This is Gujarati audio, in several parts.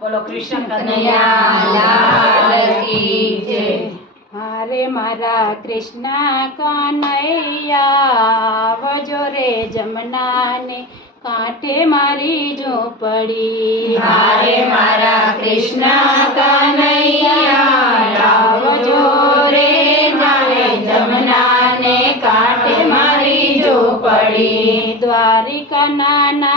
બોલો કૃષ્ણ કનૈયા લાલ કી જય. હારે મારા કૃષ્ણ કનૈયા વજો રે જમનાને. કાંઠે મારી ઝૂંપડી. હારે મારા કૃષ્ણ કનૈયા લાવજો રે મારે જમનાને. કાંઠે મારી ઝૂંપડી. દ્વારિકા નાના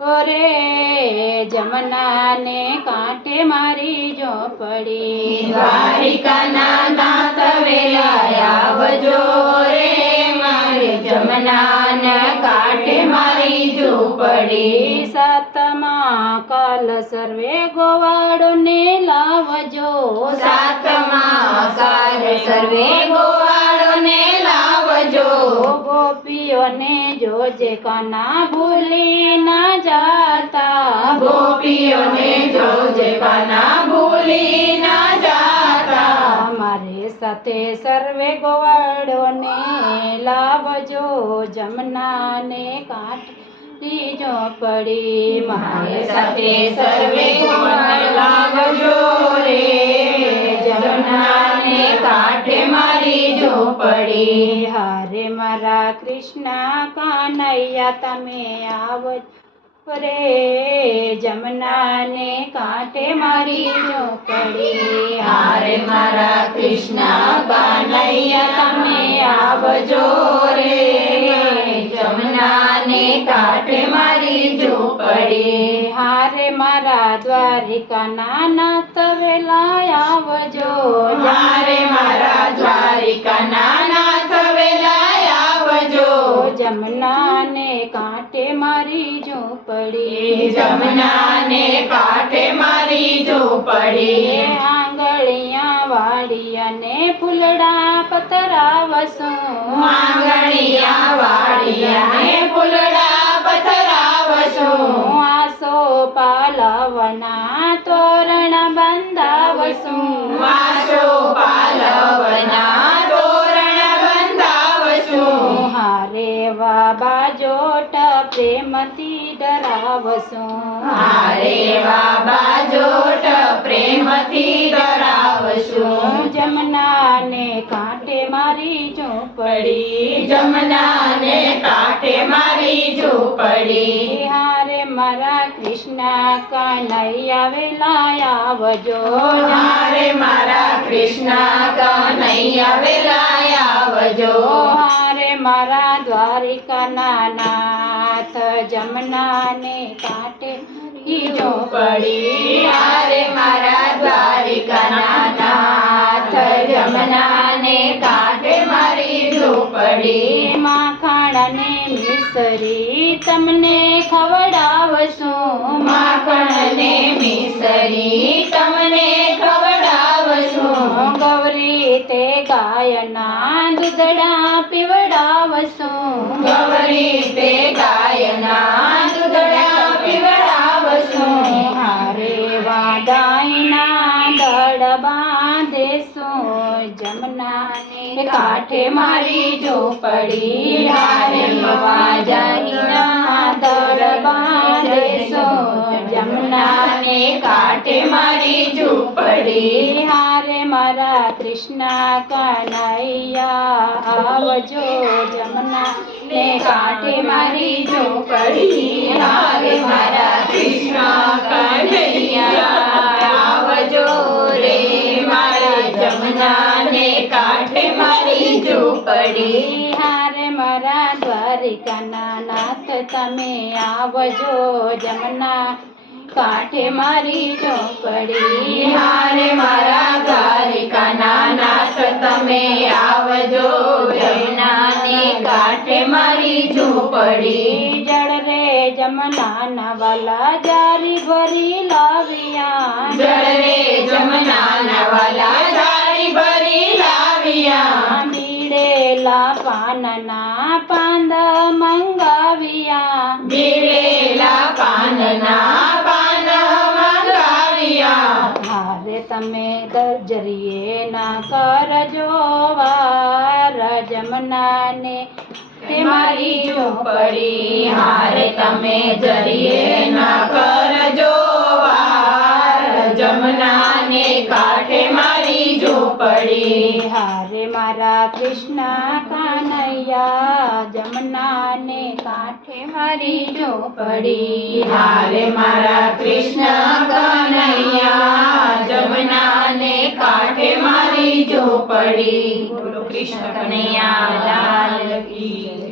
રે જમનાને કાંઠે મારી ઝૂંપડી દ્વારિકાના નાથ વેલાયા આવજો રે મારે જમનાન કાંઠે મારી ઝૂંપડી સાતમા કાલ સર્વે ગોવાળોને લાવજો. સાતમા કાલ સર્વે ગોપીઓને જોજે કાના ભૂલી ના જાતા. ગોપીઓને જોજે કાના ભૂલી ના જાતા. મારે સાથે સર્વે ગોવાળોને લાવજો જમનાને કાંઠી ઝોપડી મારે સાથે સર્વે ગોવાળ લાવજો રે જમનાને કાંઠે ઝૂંપડી હારે મારા કૃષ્ણ કાનૈયા તમે આવો રે જમનાને કાંઠે મારી ઝોપડી હરે મારા કૃષ્ણ કાનૈયા તમે આવજો રે. જમનાને કાંઠે મારી ઝૂંપડી હારે મારા દ્વારિકા નાના તવેલા આવજો હારે મારા દ્વારિકા ઝૂંપડી જમનાને કાંઠે મારી ઝૂંપડી. આંગળિયા વાડિયાને ફૂલડા પતરાવશું આંગણિયા વાડિયાને ફૂલડા પથરાવશું. આસો પાલવના તોરણ બંધાવશું. આસો પાલવના તોરણ બંધાવશું. હારે વા બાજોટ પ્રેમથી ડરાવશું હારે બાબા જોટ પ્રેમથી ધરાવશું. જમનાને કાંઠે મારી ઝૂંપડી. જમનાને કાંઠે મારી ઝૂંપડી. હારે મારા કૃષ્ણ કનૈયા વેલા આવજો. હારે મારા કૃષ્ણ કનૈયા વેલા આવજો. હારે મારા દ્વારિકા નાથ જમનાને કાંઠે ઈજો પડી હારે મારા દ્વારિકાના નાથ જમનાને કાંઠે મારી ઝૂંપડી માખણને મિસરી તમને ખવડાવશું. માખણને મિસરી પીવડાવશું ગૌરી તે ગાયના દૂધડા પીવડાવશું હારે વાદાઈના દડ બાંધેશું જમનાને કાંઠે મારી ઝૂંપડી હારે વાદાઈના દડ બાંધેશું જમનાને કાંઠે મારી ઝૂંપડી. હારે મારા કૃષ્ણ કનૈયા આવજો જમના ને કાંઠે મારી ઝૂંપડી. હારે મારા કૃષ્ણ કનૈયા આવજો રે મારા જમનાને કાંઠે મારી ઝૂંપડી. હારે મારા દ્વારિકાના નાથ તમે આવજો જમના કાંઠે મારી ચોપડી હારે મારા દ્વારિકાના નાથ તમે આવજો જમનાને કાંઠે મારી ઝૂંપડી. જળ રે જમનાના વાલા જારી ભરી લાવ્યા જળ રે જમનાના વાલા જારી ભરી લાવ્યા બીડેલા પાનના પાંદ મંગાવ્યા બીડેલા પાનના જરીએ ના કરજો વાર જમનાને તે મારી ઝૂંપડી હારે તમે જરીએ ના કરજો વાર જમનાને કાંઠે મારી ઝૂંપડી. હારે મારા કૃષ્ણ કાનૈયા જમનાને કાંઠે મારી ઝૂંપડી. હારે મારા કૃષ્ણ કાનૈયા મારી ઝૂંપડી બોલો કૃષ્ણ કનૈયા લાલ કી.